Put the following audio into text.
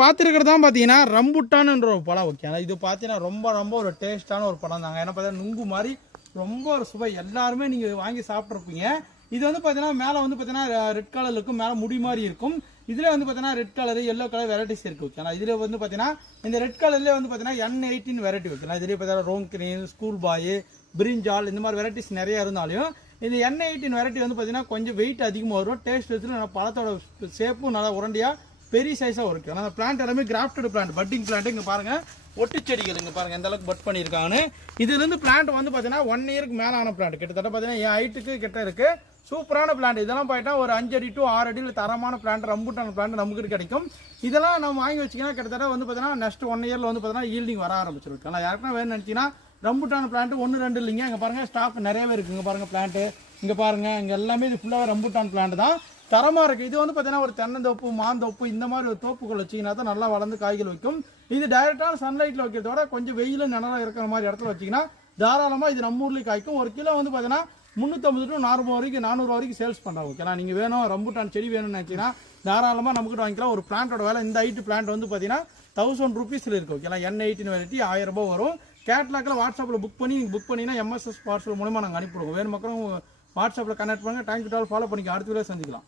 பார்த்துருக்கிறது தான் பார்த்தீங்கன்னா ரம்புட்டான்ன்ற ஒரு பழம். ஓகே, இது பார்த்தீங்கன்னா ரொம்ப ரொம்ப ஒரு டேஸ்ட்டான ஒரு பழம் தாங்க. ஏன்னா பார்த்தீங்கன்னா நுங்கு மாதிரி ரொம்ப ஒரு சுவை, எல்லாருமே நீங்கள் வாங்கி சாப்பிட்ருப்பீங்க. இது வந்து பார்த்தீங்கன்னா மேலே வந்து பார்த்தீங்கன்னா ரெட் கலர் இருக்கும், மேலே முடி மாதிரி இருக்கும். இதில் வந்து பார்த்தீங்கன்னா red colour yellow colour varieties இருக்குது. ஓகேங்களா, இதில் வந்து பார்த்தீங்கன்னா இந்த ரெட் கலர்லேயே வந்து பார்த்தீங்கன்னா N18 வெரைட்டி வைக்கலாம். இதுலேயே பார்த்தீங்கன்னா ரோங்கிரீன், ஸ்கூல் பாய், பிரிஞ்சால் இந்த மாதிரி வெரைட்டிஸ் நிறைய இருந்தாலும் இந்த N18 வெரைட்டி வந்து பார்த்தீங்கன்னா கொஞ்சம் வெயிட் அதிகமாக வரும். டேஸ்ட் வச்சு பழத்தோட ஷேப்பும் நல்லா உரண்டியாக பெரிய சைஸாக இருக்குது. ஆனால் பிளான்ட் எல்லாமே கிராஃப்டட் பிளான்ட், பட்டிங் பிளான்ட். இங்கே பாருங்கள் ஒட்டு செடிகள், இங்கே பாருங்கள் எந்த அளவுக்கு பட் பண்ணியிருக்காங்கன்னு. இதுலேருந்து பிளான்ட் வந்து பார்த்தீங்கன்னா 1 இயருக்கு மேலே ஆன பிளான்ட், கிட்டத்தட்ட பார்த்தீங்கன்னா என் ஹைட்டுக்கு கிட்ட இருக்குது. சூப்பரான பிளான்ட். இதெல்லாம் போயிட்டா ஒரு 5 அடி to 6 அடியில் தரமான பிளான்ட், ரம்புட்டான் பிளான்ட் நமக்கு கிடைக்கும். இதெல்லாம் நம்ம வாங்கி வச்சிங்கன்னா கிட்டத்தட்ட வந்து பார்த்தீங்கன்னா நெக்ஸ்ட் 1 இயரில் வந்து பார்த்தீங்கன்னா ஈல்டிங் வர ஆரம்பிச்சிருக்கு. ஆனால் யாருக்குன்னா வேணும்னு நினச்சிங்கன்னா ரம்புட்டான் பிளான்ட் 1 2 இல்லைங்க. இங்கே பாருங்கள் ஸ்டாக் நிறையவே இருக்குது. இங்கே பாருங்கள் பிளான்ட்டு, இங்கே பாருங்கள் இங்கே எல்லாமே இது ஃபுல்லாக ரம்புட்டான் பிளான்ட் தான், தரமாக இருக்குது. இது வந்து பார்த்தீங்கன்னா ஒரு தென்னந்தோப்பு, மாந்தோப்பு இந்த மாதிரி ஒரு தோப்புகள் வச்சிங்கன்னா தான் நல்லா வளர்ந்து காய்கள் வைக்கும். இது டைரெக்டான சன்லைட்டில் வைக்கிறதோட கொஞ்சம் வெயில் நிழலாக இருக்கிற மாதிரி இடத்துல வச்சிங்கன்னா தாராளமாக இது நம்ம ஊர்லேயே காய்க்கும். ஒரு கிலோ வந்து பார்த்தீங்கன்னா 350 to 400 வரைக்கும் சேல்ஸ் பண்ணுறாங்க. ஓகேங்களா, நீங்கள் வேணும் ரம்புட்டான் செடி வேணும்னு நினச்சிங்கன்னா தாராளமாக நமக்கு வாங்கிக்கலாம். ஒரு பிளான்ட்டோட வேலை இந்த ஹைட்டு பிளான்ட் வந்து பார்த்தீங்கன்னா 1000 rupees இருக்குது. ஓகேங்களா, N18 வெரைட்டி 1000 ரூபாய் வரும். கேட்லாக்கில் வாட்ஸ்அப்பில் புக் பண்ணி நீங்கள் புக் பண்ணிங்கன்னா MSS பார்சல் மூலமாக நாங்கள் அனுப்பிவிடுவோம். வேறு மக்களும் வாட்ஸ்அப்பில் கனெக்ட் பண்ணுங்கள். தேங்க்யூ டால் ஃபாலோ பண்ணிக்க. அடுத்த வீடியோ சந்திக்கலாம்.